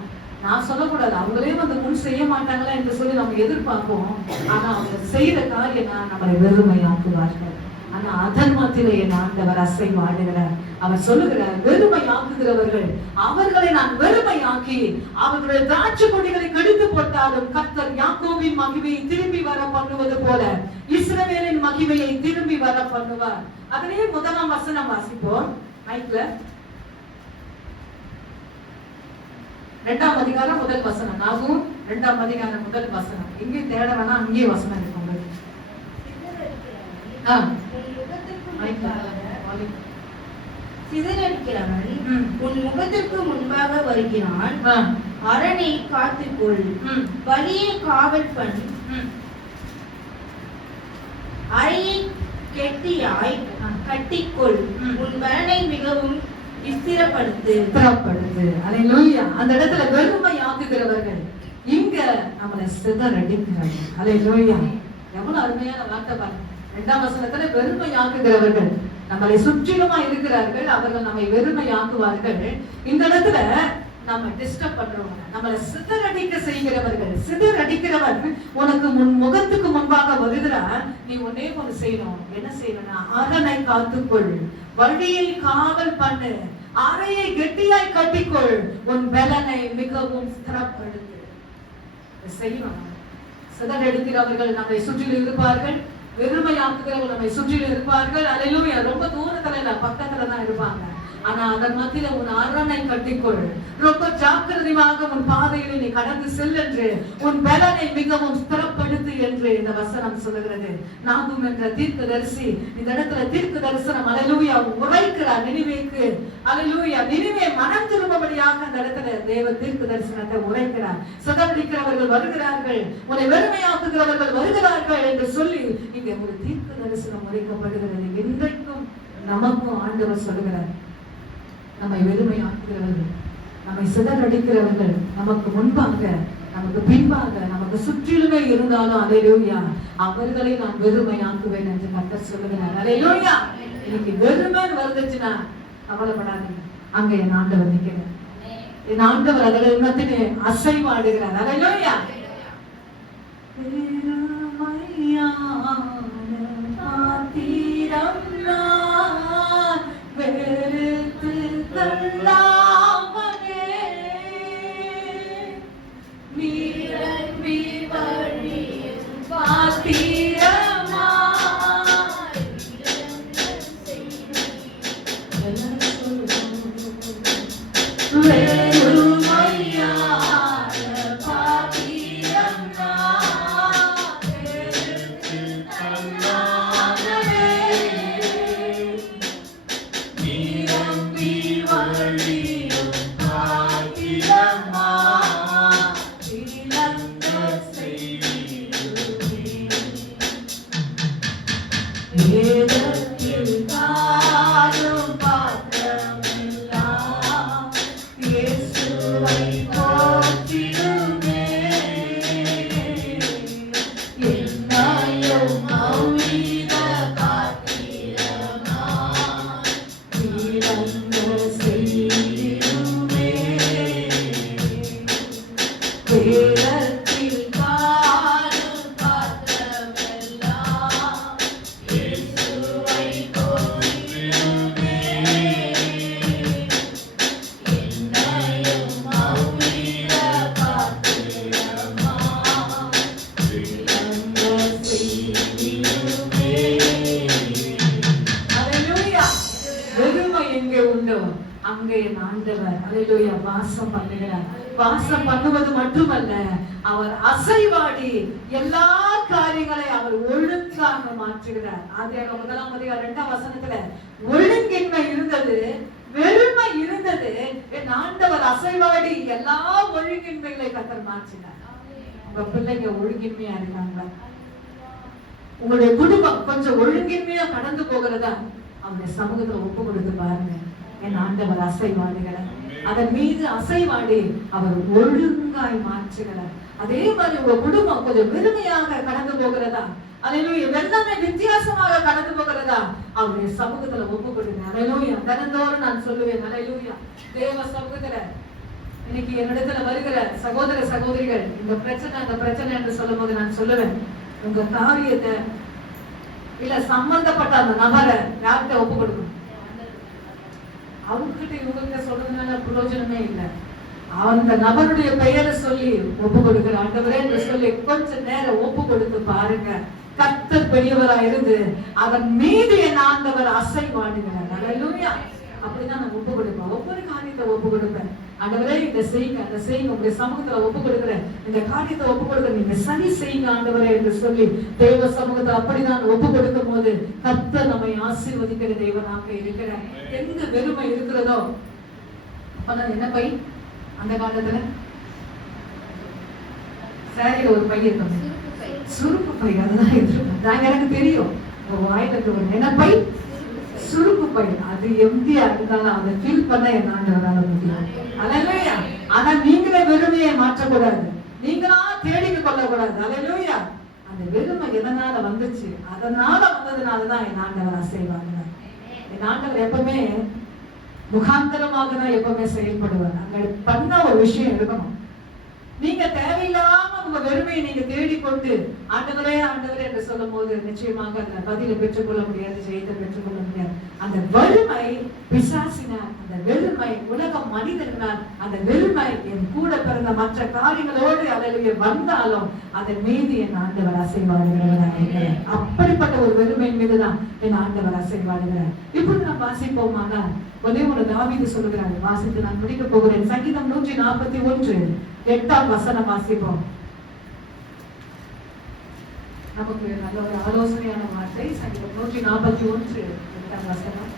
நான் சொல்லக்கூடாது, அவங்களே வந்து முன் செய்ய மாட்டாங்களா என்று சொல்லி நம்ம எதிர்பார்ப்போம். ஆனா அவங்க செய்யற காரியம் நம்மளை வெறுமையாக்குவார்கள். ஆனா அதர்மத்திலே என் ஆண்டவர் அசைவாடுகிறார். அவர் சொல்லுகிறார், வெறுமையாக்குகிறவர்கள் அவர்களை நான் வெறுமையாக்கி அவர்களுடைய திராட்சை கொடிகளை கெடுத்து போட்டாலும் கர்த்தர் யாக்கோபின் மகிமையை திரும்பி வர பண்ணுவது போல இஸ்ரவேலின் மகிமையை திரும்பி வர பண்ணுவார். அதிலே 1ஆம் வசனம் வாசிப்போம். மைக்ல 2ஆம் அதிகாரம் 1 வசனம். நாகும் 2ஆம் அதிகாரம் 1 வசனம். இங்கே தேட வேணா, அங்கே வசனம் இருக்கு உங்களுக்கு. சிதறடிக்கிறவன் உன் முகத்திற்கு முன்பாக வருகிறான். அரணை காத்துக்கொள், வழியை காவல் பண்ணி, அறையை கெட்டியாய் கட்டிக்கொள், உன் பலனை மிகவும் விஸ்திரப்படுத்து. அல்லேலூயா. அந்த இடத்துல வெறுமையாக்குகிறவர்கள் இங்க நம்மளை சிதறடிக்கிறார்கள். அல்லேலூயா. எவ்வளவு அருமையான வார்த்தை பாருங்க. 2ஆம் வசனத்துல வெறுமையாக்குகிறவர்கள் நம்மளை சுற்றிலுமா இருக்கிறார்கள். அவர்கள் நம்மை வெறுமையாக்குவார்கள். இந்த இடத்துல நம்ம டிஸ்டர்ப் பண்றவங்க, நம்மளை சிதறடிக்க செய்கிறவர்கள். சிதறடிக்கிறவன் உனக்கு முகத்துக்கு முன்பாக வருகிறான். நீ ஒன்னே ஒன்று செய்யணும். என்ன செய்யணும்னா, அரணை காத்துக்கொள், வழியை காவல் பண்ணு, அறையை கெட்டியாய் கட்டிக்கொள், உன் பலனை மிகவும் ஸ்திரப்படுத்து. செய்யணும். சிதறடிக்கிறவர்கள் நம்மை சுற்றிலும் இருப்பார்கள், வெறுமையாக்குகிறவர்கள் நம்மை சுற்றிலும் இருப்பார்கள். அல்லேலூயா. ரொம்ப தூரத்துல இல்ல, பக்கத்துல தான் இருப்பாங்க. ஆனா அதன் மத்தியில உன் அரணை கட்டிக்கொள். ரொம்ப ஜாக்கிரதையாக உன் பாதையில நீ கடந்து செல் என்று, உன் பலனை மிகவும் ஸ்திரப்படுத்து என்று இந்த வசனம் சொல்லுகிறது. நாகும் என்ற தீர்க்கதரிசி இந்த இடத்துல தீர்க்க தரிசனம் அல்லேலூயா உரைக்கிறார் நினிவேக்கு. அல்லேலூயா. நினிவே மனம் திரும்பும்படியாக அந்த இடத்துல தேவ தீர்க்க தரிசனத்தை உரைக்கிறார். சிதறடிக்கிறவர்கள் வருகிறார்கள், உன்னை வெறுமையாக்குகிறவர்கள் வருகிறார்கள் என்று சொல்லி இங்கே ஒரு தீர்க்க தரிசனம் உரைக்கப்படுகிறது. இன்றைக்கும் நமக்கும் ஆண்டவர் சொல்லுகிறார், நம்மை வெறுமையாக்குகிறவர்கள், நம்மை சிதறடிக்கிறவர்கள் நமக்கு முன்பாக, நமக்கு பின்பாக, நமக்கு சுற்றிலுமே இருந்தாலும் அல்லேலூயா அவர்களை நான் வெறுமையாக்குவேன் என்று கர்த்தர் சொல்லுகிறார். அல்லேலூயா. இன்னைக்கு வெறுமை வந்துச்சுன்னா கவலைப்படாதீங்க, அங்க என் ஆண்டவர் நிற்கிறார். என் ஆண்டவர் அதில் மத்தியே அசைவாடுகிறார். அல்லேலூயா. வாசம் பண்ணுகிறார். வாசம் பண்ணுவது மட்டுமல்ல, அவர் அசைவாடி எல்லா காரியங்களை அவர் ஒழுங்காக மாற்றுகிறார். ஆதியாகமம் 1:2 ஒழுங்கின்மை இருந்தது, வெறுமை இருந்தது. என் ஆண்டவர் அசைவாடி எல்லா ஒழுங்கின்மைகளை கர்த்தர் மாற்றினார். உங்க பிள்ளைங்க ஒழுங்கின்மையா இருக்காங்களா? உங்களுடைய குடும்பம் கொஞ்சம் ஒழுங்கின்மையா கடந்து போகிறதா? அவருடைய சமூகத்துல ஒப்பு கொடுத்து பாருங்க. என் ஆண்டவர் அசைவாடுகிறார். அதன் மீது அசைவாடி அவர் ஒழுங்காய் மாற்றுகிறார். அதே மாதிரி உங்க குடும்பம் கொஞ்சம் வெறுமையாக கடந்து போகிறதா? அல்லேலூயா. எல்லாமே வித்தியாசமாக கடந்து போகிறதா? அவருடைய சமூகத்துல ஒப்பு கொடுங்க. அல்லேலூயா. தினந்தோறும் நான் சொல்லுவேன், அல்லேலூயா, தேவ சமூகத்துல இன்னைக்கு என்னிடத்துல வருகிற சகோதர சகோதரிகள் இந்த பிரச்சனை அந்த பிரச்சனை என்று சொல்லும் போது நான் சொல்லுவேன், உங்க காரியத்தை இல்ல சம்பந்தப்பட்ட அந்த நபரை யார்கிட்ட ஒப்பு கொடுக்கணும்? அவங்ககிட்ட இவங்ககிட்ட சொல்றதுனால பிரயோஜனமே இல்லை. அந்த நபருடைய பெயரை சொல்லி ஒப்பு கொடுக்கிற ஆண்டவரே என்று சொல்லி கொஞ்ச நேரம் ஒப்பு கொடுத்து பாருங்க. கர்த்தர் பெரியவரா இருந்து அதன் மீது என் ஆண்டவர் அசைவாடுகிறார். அல்லேலூயா. அப்படிதான் நான் ஒப்பு கொடுப்பேன். ஒவ்வொரு காரியத்தை ஒப்பு கொடுப்பேன். ஆண்டவரே இதை செய்யுங்க, அந்த செய்யுங்க, உங்களுடைய சமூகத்துல ஒப்பு கொடுக்குறேன், இந்த காரியத்தை ஒப்பு கொடுக்குறேன், நீங்க சரி செய்யுங்க ஆண்டவரே என்று சொல்லி தேவ சமூகத்தை அப்படிதான் ஒப்பு கொடுக்கும் போது கர்த்தர் நம்மை ஆசீர்வதிக்கிற தேவனாக இருக்கிறார். எங்க வெறுமை இருக்கிறதோ அப்பதான் என்ன பை அந்த காலத்துல சாரியில ஒரு பை இருக்கும், சுருக்கு பை. அதுதான் இருக்கும். எனக்கு தெரியும் வாயில என்ன பை, சுருக்கு பை. அது எம்டியா இருந்தாலும் அதை ஃபீல் பண்ண என் ஆண்டவரால முடியும். அல்லேலூயா. ஆனா நீங்களே வெறுமையை மாற்றக்கூடாது, நீங்களா தேடிக்க கொள்ளக்கூடாது. அல்லேலூயா. அந்த வெறுமை எதனால வந்துச்சு? அதனால வந்ததுனாலதான் என் ஆண்டவர் அசைவாங்க. என் ஆண்டவர் எப்பவுமே முகாந்தரமாக தான் எப்பவுமே செயல்படுவார். அங்க பண்ண ஒரு விஷயம் இருக்கணும். நீங்க தேவையில்லாம உங்க வெறுமையை நீங்க தேடிக்கொண்டு ஆண்டவரே ஆண்டவரே என்று சொல்லும் போது நிச்சயமாக அந்த பதிலை பெற்றுக்கொள்ள முடியாது, ஜெயத்தை பெற்றுக்கொள்ள முடியாது. அந்த வறுமை பிசாசினார், அந்த வெறுமை உலக மனிதர்களால், அந்த வெறுமை என் கூட பிறந்த மற்ற காரியங்களோடு அல்லது வந்தாலும் அதன் மீது என் ஆண்டவர் அசைவாடுகிறார். அப்படிப்பட்ட ஒரு வெறுமையின் மீதுதான் என் ஆண்டவர் அசைவாடுகிறார். இப்படி நாம் வாசிப்போமானா ஒரே ஒரு தாவீது சொல்லுகிறார், வாசித்து நான் முடிக்க போகிறேன். சங்கீதம் 141 8ஆம் வசனம் வாசிப்போம். நமக்கு நல்ல ஒரு ஆலோசனையான வார்த்தை. சங்கீதம் 141 8ஆம் வசனம்.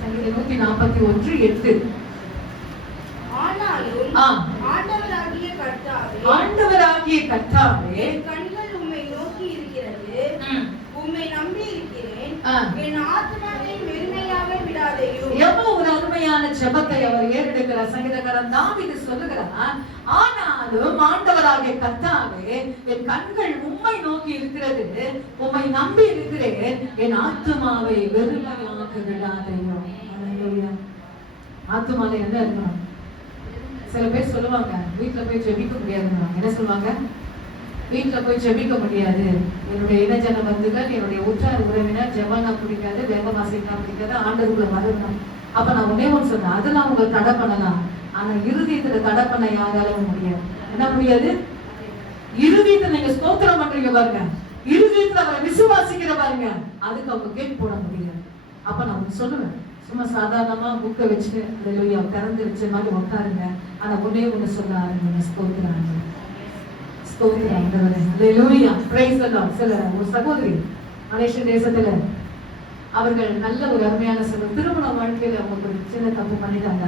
சங்கீதம் 141 8. ஆண்டவராகிய கர்த்தாவே கண்கள் உம்மை நோக்கி இருக்கிறது, உம்மை நம்பி இருக்கிறேன், என் ஆத்துமாவை வெறுமையாக விடாதேயும். எவ்வளவு ஒரு அருமையான ஜெபத்தை அவர் ஏறெடுக்கிறார். சங்கீதக்காரன் தாவீது சொல்லுகிறார், ஆனாலும் ஆண்டவராகிய கர்த்தாவே என் கண்கள் உம்மை நோக்கி இருக்கிறது, உம்மை நம்பி இருக்கிறேன், என் ஆத்துமாவை வெறுமையாக விடாதேயும். அல்லேலூயா. ஆத்துமால என்ன இருக்கணும்? சில பேர் சொல்லுவாங்க வீட்டுல போய் ஜெபிக்க முடியாதுன்னு. என்ன சொல்லுவாங்க? வீட்டுல போய் ஜெபிக்க முடியாது, என்னுடைய இனஜன பந்துகள், என்னுடைய உற்றார் உறவினர் ஜெபனா பிடிக்காது, வேக வாசிக்கலாம் பிடிக்காது, ஆண்டவர்களை வரணும். அப்ப நான் ஒன்னே ஒன்று சொன்னேன், அதெல்லாம் உங்களுக்கு தடை பண்ணலாம். ஆனா இருதயத்துல தடை பண்ண யாராலும் முடியாது. என்ன முடியாது? இருதயத்துல நீங்க ஸ்தோத்திரம் பண்றீங்க பாருங்க, இருதயத்துல அவரை விசுவாசிக்கிற பாருங்க, அதுக்கு அவங்க கேட் போட முடியாது. அப்ப நான் ஒன்று சொல்லுவேன், சும்மா சாதாரணமா புக்கை வச்சுட்டு அல்லேலூயா திறந்து வச்ச மாதிரி உட்காருங்க. ஆனா ஒன்னே ஒண்ணு சொல்ல ஆரம்பிங்க, ஸ்தோத்திரம் ஸ்தோத்திரம் ஆண்டவரே, அல்லேலூயா, பிரைஸ் தி லார்ட். சில ஒரு சகோதரி மலேசிய தேசத்துல அவர்கள் நல்ல ஒரு அருமையான திருமண வாழ்க்கையில அவங்க ஒரு சின்ன தப்பு பண்ணிட்டாங்க.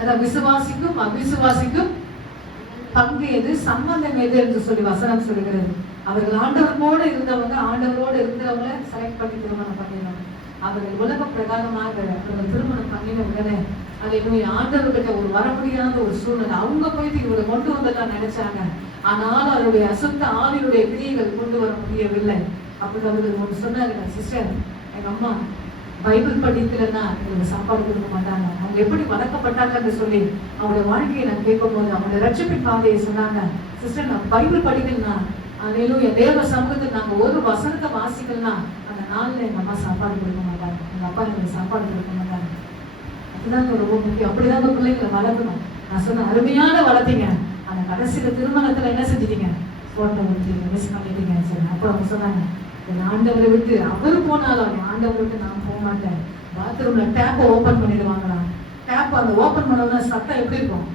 அதான் விசுவாசிக்கும் அவிசுவாசிக்கும் பங்கு எது, சம்பந்தம் எது என்று சொல்லி வசனம் சொல்லுகிறது. அவர்கள் ஆண்டவரோடு இருந்தவங்க, ஆண்டவரோடு இருந்தவங்களை செலக்ட் பண்ணி திருமணம் பண்ணிடுவாங்க. அவர்கள் உலக பிரகாரமாக திருமணம் பண்ணின உடனே அல்லேலூயா ஆண்டவர்கிட்ட ஒரு வர முடியாத ஒரு சூழ்நிலை. அவங்க போயிட்டு இவரை கொண்டு வந்ததான் நினைச்சாங்க, ஆனால் அவருடைய அசுத்த ஆவியுடைய கிரியைகள் கொண்டு வர முடியவில்லை. அப்படி அவர்கள் ஒன்று சொன்னாங்க, சிஸ்டர் எங்க அம்மா பைபிள் படிக்கலன்னா எங்களுக்கு சாப்பாடு கொடுக்க மாட்டாங்க, அவங்க எப்படி வளர்க்கப்பட்டாங்கன்னு சொல்லி அவங்களுடைய வாழ்க்கையை நான் கேட்கும் போது அவங்களுடைய ரட்சிப்பின் பாதையை சொன்னாங்க. சிஸ்டர் நான் பைபிள் படிக்கலன்னா அல்லேலூயா தேவ சமூகத்துக்கு நாங்க ஒரு வசனத்தை வாசிக்கலன்னா அந்த நாள்ல எங்க அம்மா சாப்பாடு கொடுக்க மாட்டாங்க, எங்க அப்பா எங்களுக்கு சாப்பாடு கொடுக்க மாட்டாங்க. அதுதான் ரொம்ப முக்கியம். அப்படிதான் பிள்ளைங்களை வளர்க்கணும். நான் சொன்ன அருமையான வளர்த்தீங்க, அந்த கடைசியில திருமணத்துல என்ன செஞ்சிட்டீங்க? போட்டோ விட்டீங்க, மிஸ் பண்ணிட்டீங்க. சரி, அப்புறம் அவங்க சொன்னாங்க, என் ஆண்டவரை விட்டு அவரு போனாலும் என் ஆண்டவரை விட்டு நான் போக மாட்டேன். பாத்ரூம்ல டேப்பை ஓபன் பண்ணிடுவாங்களாம். டேப் அந்த ஓபன் பண்ணோம்னா சத்தம் எப்படி இருக்கும்?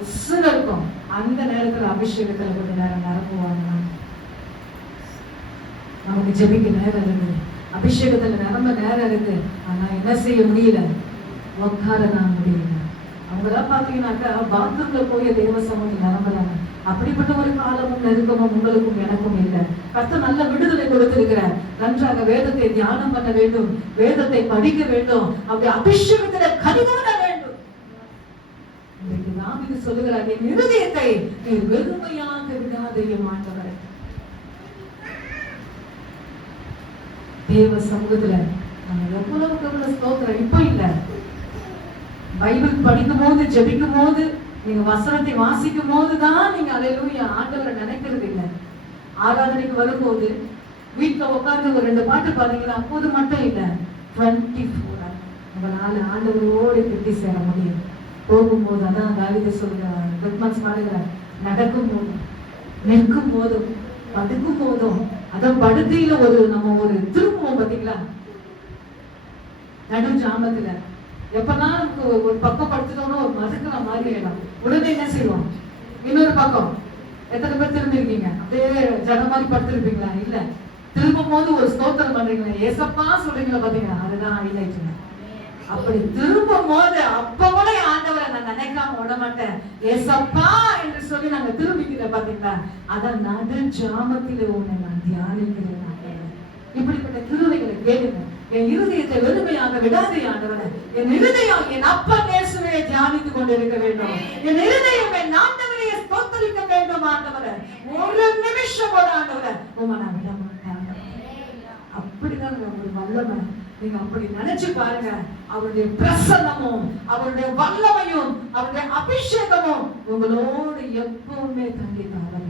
உசுர இருக்கும். அந்த நேரத்துல அபிஷேகத்துல கொஞ்ச நேரம் நிரப்புவாங்களாம். நமக்கு ஜெபிக்க நேரம் இருக்கு, அபிஷேகத்துல நிரம்ப நேரம் இருக்கு, ஆனா என்ன செய்ய முடியல? உட்கார நான் முடியல. அவங்கதான் பாத்தீங்கன்னாக்கா பாத்ரூம்ல போய் தேவ சமூகத்தில் நிரம்புறாங்க. அப்படிப்பட்ட ஒரு காலமும் நெருக்கமும் உங்களுக்கும் எனக்கும் இல்லை. கர்த்தர் நல்ல விடுதலை கொடுத்திருக்கிறார். நன்றாக வேதத்தை தியானம் பண்ண வேண்டும், வேதத்தை படிக்க வேண்டும், அப்படி அபிஷேகத்துல கனிகூட வேண்டும். இன்றைக்கு நாம் இது சொல்லுகிறார், என் இருதயத்தை நீ வெறுமையாக விடாதையும் ஆண்டவரே. தேவ சமூகத்துல நம்ம எவ்வளவு ஸ்தோத்திரம். இப்ப இல்ல, பைபிள் படிக்கும் போது ஜெபிக்கும் போது நீங்க வசனத்தை வாசிக்கும் போதுதான் நீங்க அல்லேலூயா ஆண்டவரை நினைக்கிறது இல்லை. ஆராதனைக்கு வரும்போது வீட்டுல உட்கார்ந்து ஒரு 2 பாட்டு பாத்தீங்கன்னா அப்போது மட்டும் இல்லை, 24 உங்களால ஆண்டவரோடு கிட்டி சேர முடியும். போகும்போது அதான் தாவீது சொல்கிறார், குட்மன்ஸ் பாடுகிறார், நடக்கும் போதும் நிற்கும் போதும் படுக்கும் போதும், அதான் படுக்கையில நம்ம ஒரு திரும்புவோம் பாத்தீங்களா நடு ஜாமத்துல, எப்பெல்லாம் நமக்கு ஒரு பக்கம் படுத்துட்டோம்னா ஒரு மதுக்கிற மாதிரி ஆயிடும். உடனே என்ன செய்வோம்? இன்னொரு பக்கம். எத்தனை பேர் திரும்பி இருக்கீங்க? அப்படியே ஜன மாதிரி படுத்திருப்பீங்களா? இல்ல, திரும்பும் போது ஒரு ஸ்தோத்திரம் பண்றீங்களா, ஏசப்பா சொல்றீங்களா பாத்தீங்களா, அதுதான் ஹைலைட்டுங்க. அப்படி திரும்பும் போது அப்ப கூட ஆண்டவரை நான் நினைக்காம விட மாட்டேன், ஏசப்பா என்று சொல்லி நாங்க திரும்பிக்கிற பாத்தீங்களா, அதான் நடு ஜாமத்திலே உன்னை நான் தியானிக்கிறேன். இப்படிப்பட்ட கிருபைகளை கேளுங்க. என் இருதயத்தை வெறுமையாக விடாதே ஆண்டவரே. என் இருதயம் என் அப்பன் இயேசுவை தியானித்துக் கொண்டிருக்க வேண்டும். என் இருதயம் என் ஆண்டவரை ஸ்தோத்திரிக்க வேண்டும் ஆண்டவரே. ஒரு நிமிஷம் கூட ஆண்டவரே உம்மை நான் விட மாட்டேன். அப்படிதாங்க ஒரு வல்லமை. நீங்க அப்படி நினைச்சு பாருங்க. அவருடைய பிரசன்னமும் அவருடைய வல்லமையும் அவருடைய அபிஷேகமும் உங்களோடு எப்பவுமே தங்கிதான்.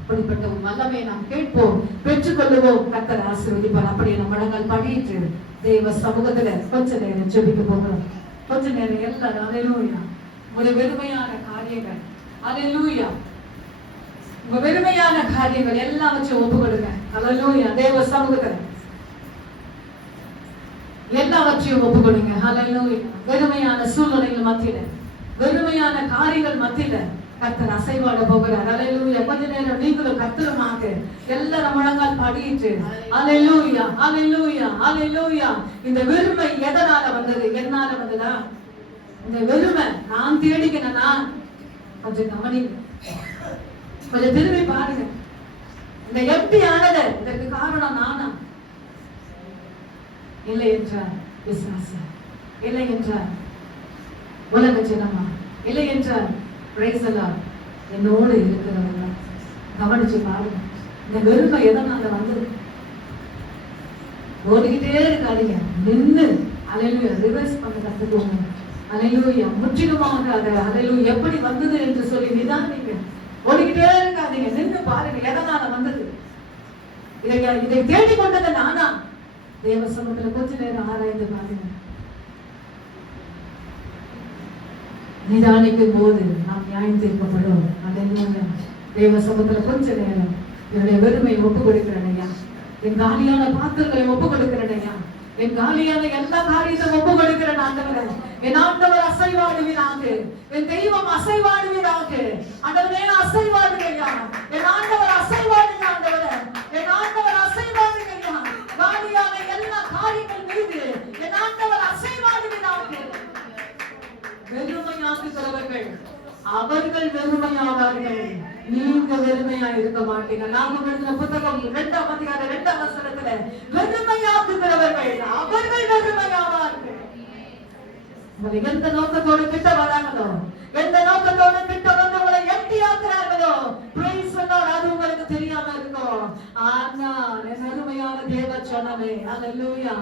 அப்படிப்பட்ட ஒரு வல்லமையை நாம் கேட்போம், பெற்றுக்கொள்ளுவோம். கர்த்தர் ஆசீர்வதிப்பார். அப்படி நம்ம மனங்கள் படிட்டு தேவ சமூகத்துல கொஞ்ச நேரம் ஜெபிக்க போகிறோம். கொஞ்ச நேரம் எல்லாரும் அல்லேலூயா. ஒரு வெறுமையான காரியங்கள், அல்லேலூயா, உங்க வெறுமையான காரியங்கள் எல்லாவற்றையும் ஒப்பு கொடுங்க. அல்லேலூயா. தேவ சமூகத்துல எல்லாவற்றையும் ஒப்பு கொடுங்க. அல்லேலூயா. வெறுமையான சூழ்நிலைகள் மத்தியில, வெறுமையான காரியங்கள் மத்தியில கர்த்தர் அசைவாட போகிறார். அல்லேலூயா. கொஞ்ச நேரம் நீங்களும் கர்த்தருமாக எல்லாரும் முழங்கால் பாடிட்டு அல்லேலூயா, அல்லேலூயா, அல்லேலூயா. இந்த வெறுமை எதனால வந்தது? என்னால வந்ததா? இந்த வெறுமை நான் தேடிக்கிறேன்னா கொஞ்சம் கவனிங்க, கொஞ்சம் திரும்பி பாருங்க. இந்த எம்டி ஆனது இதற்கு காரணம் நானா? இல்லை என்றார் விசுவாசம், இல்லை என்றார் உலக ஜனமா, இல்லை என்றார் என்னோடு இருக்கிறவங்க. கவனிச்சு பாருங்க. இந்த வெறுமை எதனால வந்தது? ஓடிக்கிட்டே இருக்காதீங்க, நின்று அல்லேலூயா ரிவர்ஸ் பண்ண கத்துக்கோங்க. அல்லேலூயா. முற்றிலுமாக அதை அல்லேலூயா எப்படி வந்தது என்று சொல்லி நிதானிங்க. ஓடிக்கிட்டே இருக்காதீங்க, நின்று பாருங்க எதனால வந்தது. இதை தேடிக்கொண்டது நானா? தேவ சமூகத்துல கொஞ்ச நேரம் ஆராய்ந்து பாருங்க. நிதானிக்கும் போது நாம் நியாயம் தீர்க்கப்படும். அல்லேலூயா. தேவ சமூகத்துல கொஞ்ச நேரம் என்னுடைய வெறுமை ஒப்பு கொடுக்கிறேன் ஐயா, என் காலியான பாத்திரங்களை ஒப்பு கொடுக்கிறேன் ஐயா, என் காலியான எல்லா காரியத்தையும் ஒப்பு கொடுக்கிறேன் ஆண்டவரே. என் ஆண்டவர் அசைவாடுவீராக, என் தெய்வம் அசைவாடுவீராக. ஆண்டவரே அசைவாடுங்க ஐயா, என் ஆண்டவர் அசைவாடுங்க ஆண்டவரே, என் ஆண்டவர் அசைவாடுங்க ஐயா. காலியான எல்லா காரியங்கள் மீது என் ஆண்டவர் அசைவாடுவீராக. வெறுமையாக்குகிறவர்கள் அவர்கள் வெறுமையாவார்கள், நீங்க வெறுமையா இருக்க மாட்டீங்க. நாம எழுதின புத்தகம் 2ஆம் அதிகாரம் 2ஆம் வசனத்துல வெறுமையாக்குகிறவர்கள் அவர்கள் வெறுமையாவார்கள். உங்களை எந்த நோக்கத்தோடு கிட்ட வராங்களோ, எந்த நோக்கத்தோடு கிட்ட வந்து உங்களை எம்டி ஆக்குறாங்களோ, பிரைஸ் சொன்னார், அது உங்களுக்கு தெரியாம இருக்கும். ஆனால் என் அருமையான தேவ சொன்னவே அல்லேலூயா,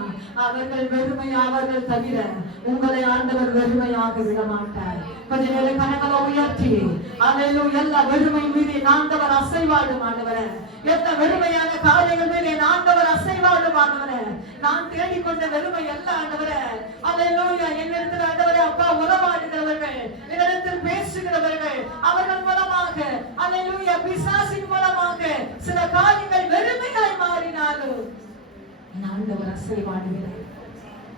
அவர்கள் வெறுமையாவார்கள் தவிர உங்களை ஆண்டவர் வெறுமையாக விட மாட்டார். கொஞ்ச நேரம் கரங்களை உயர்த்தி அல்லேலூயா. எல்லா வெறுமை மீது ஆண்டவர் அசைவாடும் ஆண்டவரே, எல்லா வெறுமையான காரியங்கள் மீது ஆண்டவர் அசைவாடும் ஆண்டவரே. நான் தேடிக்கொண்ட வெறுமை அல்ல ஆண்டவரே. அல்லேலூயா. என்னிடத்தில் ஆண்டவரே அப்பா உறவாடுகிறவர்கள், என்னிடத்தில் பேசுகிறவர்கள், அவர்கள் மூலமாக அல்லேலூயா பிசாசின் மூலமாக சில காரியங்கள் வெறுமையாய் மாறினாலும் ஆண்டவர் அசைவாடுகிறார்.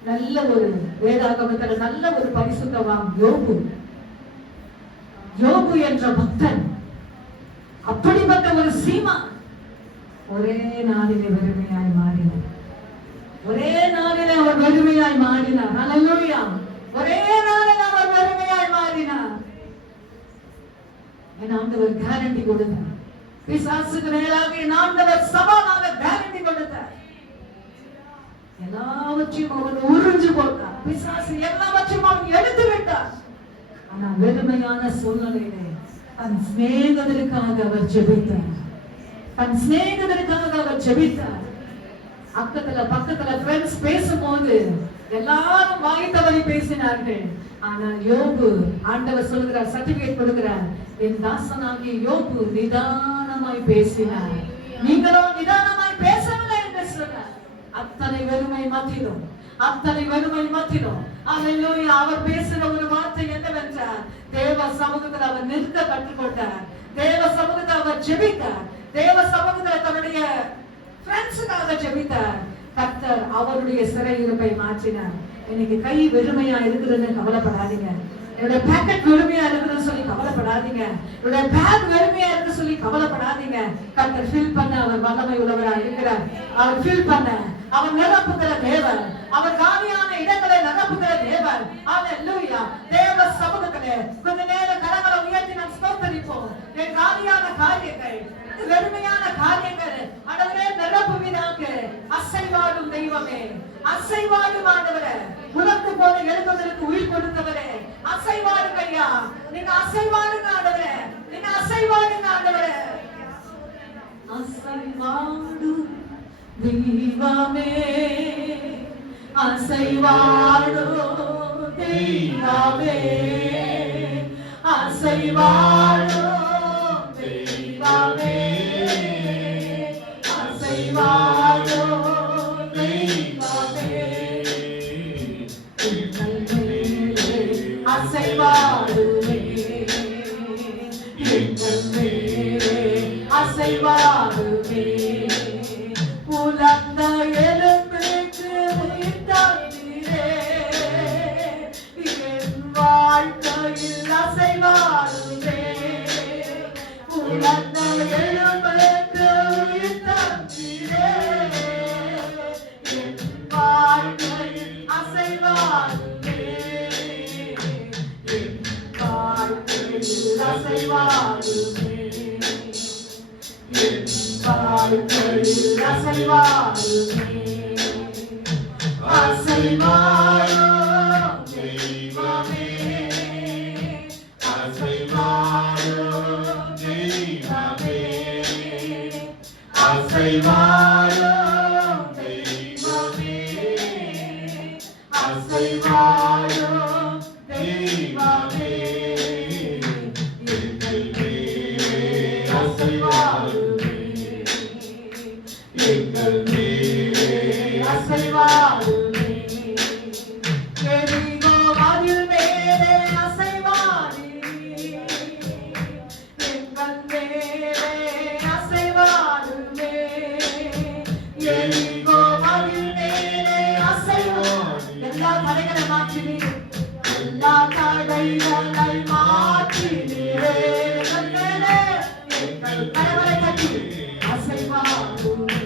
நல்ல ஒரு வேதாகமத்தில் நல்ல ஒரு பரிசுத்தவான் யோபு. யோபு என்ற பக்தன், அப்படிப்பட்ட ஒரு சீமா ஒரே நாளிலே வெறுமையாய் மாறினார். ஒரே நாளிலே அவர் வெறுமையாய் மாறினார். அல்லேலூயா. ஒரே நாளில் அவர் வெறுமையாய் மாறினார். என் ஆண்டவர் கேரண்டி கொடுத்தார். பிசாசுக்கு நேராக என் ஆண்டவர் சவாலாக கேரண்டி கொடுத்தார். எல்லாவற்றையும் அவன் உறிஞ்சு போட்டார். பிசாசு எல்லாவற்றையும் அவன் எடுத்து விட்டார். ஆனா வெறுமையான சூழ்நிலையிலே தன் சிநேகிதருக்காக அவர் ஜெபித்தார். தன் சிநேகிதருக்காக அவர் ஜெபித்தார். பக்கத்துல ஃப்ரெண்ட்ஸ் பேசும்போது எல்லாரும் வாய் தவறி பேசினார்கள். ஆனால் யோபு, ஆண்டவர் சொல்லுகிறார், சர்டிபிகேட் கொடுக்கிறார், என் தாசனாகிய யோபு நிதானமாய் பேசினார். நீங்களோ நிதானமாய் பேசவில்லை என்று சொன்னார். அத்தனை வெறுமை மத்தியிலும், அத்தனை வெறுமை மத்தியிலும் அல்லேலூயா அவர் பேசுற ஒரு வார்த்தை என்னவென்றால், தேவ சமூகத்தில் அவர் நிற்க கற்றுக்கொண்டார். தேவ சமூகத்தில் அவர் ஜெபித்தார். தேவ சமூகத்தில் தன்னுடைய ஃப்ரெண்ட்ஸுக்காக ஜெபித்தார். கர்த்தர் அவருடைய சிறையிருப்பை மாற்றினார். இன்னைக்கு கை வெறுமையா இருக்குதுன்னு கவலைப்படாதீங்க. என்னோட பேக்கெட் வெறுமையா இருக்குதுன்னு சொல்லி கவலைப்படாதீங்க. என்னோட பேக் வெறுமையா இருக்கு சொல்லி கவலைப்படாதீங்க. கர்த்தர் ஃபில் பண்ண அவர் வல்லமை உள்ளவரா இருக்கிறார். அவர் ஃபில் பண்ண அவர் நிரப்புகிற தேவன், அவர் காலியான இடங்களை நிரப்புகிற தேவன். அல்லேலூயா. தேவ சமூகத்திலே கொஞ்ச நேரம் கரங்களை உயர்த்தி நாம் ஸ்தோத்திரிப்போம். என் காலியான காரியங்கள், வெறுமையான காரியங்கள் ஆண்டவரே நிரப்புவீராக. அசைவாடும் தெய்வமே, அசைவாடும் ஆண்டவரே, உலர்ந்து போன எழுதுவதற்கு உயிர் கொடுத்தவரே, அசைவாடுங்க ஐயா. நீங்க அசைவாடுங்க ஆண்டவரே, நீங்க அசைவாடுங்க ஆண்டவரே. அசைவாடும் தெய்வமே அசைவாடோ தெய்வமே அசைவாடோ தெய்வமே அசைவாடோ தெய்வமே அசைவாடுவே எங்கள் மேலே அசைவாடுவே உலர்ந்த எலும்புக்கு உயிர் தந்தீரே என் வாழ்க்கையில் அசைவாடுவே உலர்ந்த எலும்புக்கு உயிர் தந்தீரே என் வாழ்க்கையில் அசைவாடுவே என் வாழ்க்கையில் அசைவாடுவே என் வாழ்க்கையில் அசைவாடுவே அசைவாடும் தெய்வமே அசைவாடும் தெய்வமே அசைவாடும் தெய்வமே அசைவாடும் தெய்வமே எங்கள் மேலே அசைவாடுவே எங்கள் மேலே அசைவாடுவே எரிகோ மதில் மேலே அசைவாடி எங்கள் மேலே அசைவாடுவே எரிகோ மதில் மேலே அசைவாடி எல்லா தடைகளை மாற்றினீர் எல்லா தடைகளை மாற்றினீரே எங்கள் மேலே எங்கள் கனவை கட்டி அசைவாடுவே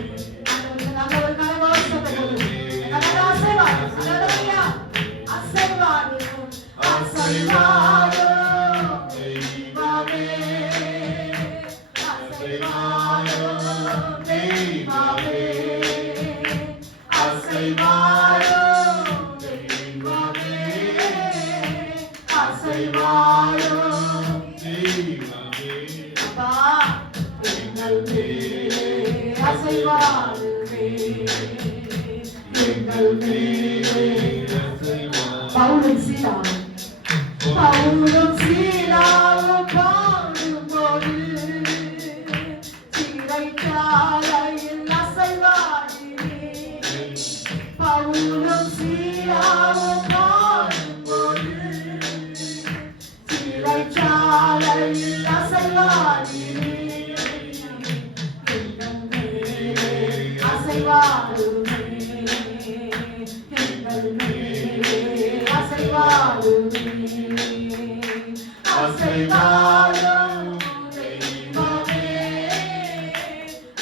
பவுலும் சீலாவும் பாடும்போது சிறைச்சாலையில் அசைவாடினே பவுலும் சீலாவும் பாடும்போது சிறைச்சாலையில் அசைவாடினே எங்கள் மேலே அசைவாடுமே எங்கள் மேலே அசைவாடுமே அசைவாடும் தெய்வமே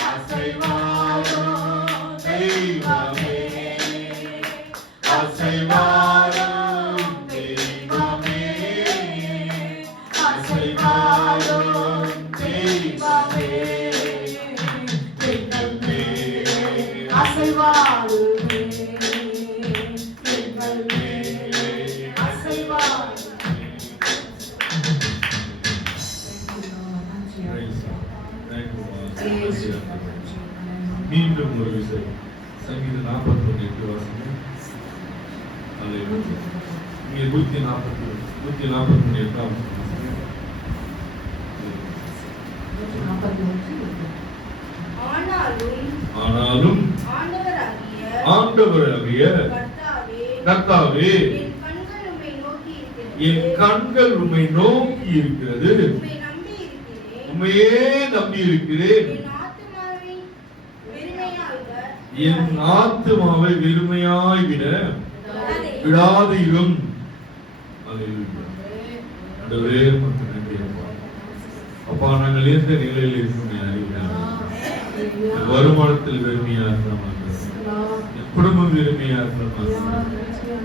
அசைவாடும் தெய்வமே அசைவாடும் தெய்வமே அசைவாடும் தெய்வமே எங்கள் மேலே அசைவாடுமே எங்கள் மேலே அசைவாடுமே. மீண்டும் ஒரு விசை சங்கீதம் 41 வாசிங்க. அல்லேலூயா. இங்கே 148 ஆனாலும் ஆண்டவராகிய கர்த்தாவே என் கண்கள் உம்மை நோக்கி இருக்கிறது உம்மையே நம்பி இருக்கிறேன் என் ஆத்துமாவை வெறுமையாய் விட விடாதிரும். ஆண்டவரே உமக்கு நன்றி அப்பா. அப்பா நாங்கள் எந்த நிலையில் இருக்கோம் அறிவிக்கிறோம். வருமானத்தில் வெறுமையா இருக்கிறோம், குடும்பம் வெறுமையா இருக்கிறோம்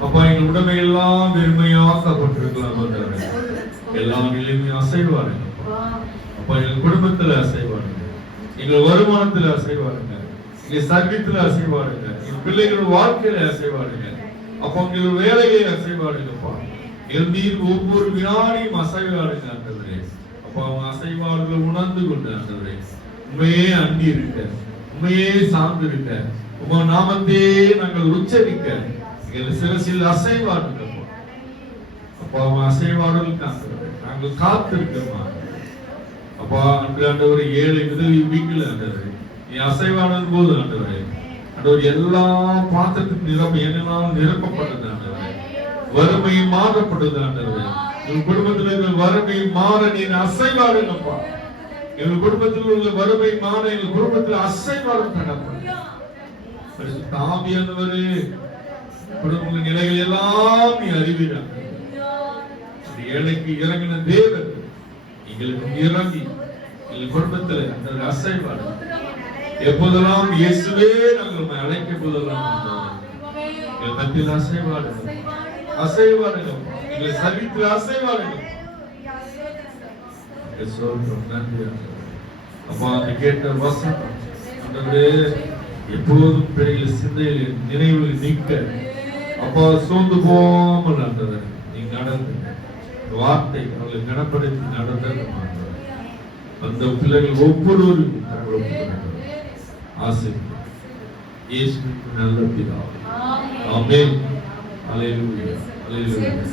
அப்பா. எங்கள் உடமை எல்லாம் வெறுமையாக்கப்பட்டிருக்கலாம் ஆண்டவரே. எல்லா நிலைமையும் அசைவாருங்க அப்பா. எங்கள் குடும்பத்துல அசைவாருங்க, எங்கள் வருமானத்துல அசைவாருங்க, எங்க சர்வீத்துல அசைவாருங்க, எங்க பிள்ளைகளோட வாழ்க்கையில அசைவாருங்க அப்பா. உங்கள் வேலையை அசைவாருங்கப்பா. நீர் ஒவ்வொரு வினாடியும் அசைவாருங்க ஆண்டவரே அப்பா. அவங்க அசைவாடுகளை உணர்ந்து கொண்டு ஆண்டவரே உண்மையே அண்டி இருக்க உண்மையே சார்ந்திருக்க, உம நாமத்தையே நாங்கள் உச்சரிக்க எங்கள் சிரசில் அசைவாடுங்க அப்பா. அசைவாடுகளுக்கு நாங்கள் காத்திருக்கிறோம் அப்பா. அன்று ஆண்டவர் ஏழை விதவி வீட்டில் ஆண்டவர் நீ அசைவாடும் போது ஆண்டவரே, ஆண்டவர் எல்லா பாத்திரத்துக்கு என்னெல்லாம் நிரப்பப்பட்டது ஆண்டவரே. வறுமை மாறப்பட்டது ஆண்டவரே. எங்கள் குடும்பத்தில் இருக்கிற வறுமை மாற நீர் அசைவாடுங்கப்பா. எங்கள் குடும்பத்தில் உள்ள வறுமை மாற எங்கள் குடும்பத்தில் அசைவாடும் தடப்படும். தாமியானவரே, குடும்ப நிலைகள் எல்லாம் நீ அறிவீராங்க. ஏழைக்கு இறங்கின தேவன் எங்களுக்கு இறங்கி எங்கள் குடும்பத்தில் அந்த அசைவாடு எப்போதெல்லாம் இயேசுவே நாங்கள் அழைக்க போதெல்லாம் எங்கள் மத்தியில் அசைவாடுங்க, அசைவாடுங்க, எங்கள் சரீரத்தில் அசைவாடுங்க. நன்றி அப்பா. அந்த கேட்ட வசனம் ஆண்டவரே எப்போதும் பிள்ளைகள் சிந்தையில் நினைவில் நிற்க அப்பா, சோர்ந்து போகாமல் ஆண்டவரே நீ நடந்து வார்த்தை அவர்களை கனப்படுத்தி நடந்த அந்த பிள்ளைகள் ஒவ்வொருவரும் ஆசை இயேசுவின் நல்ல பிதாவே. ஆமென். அல்லேலூயா, அல்லேலூயா.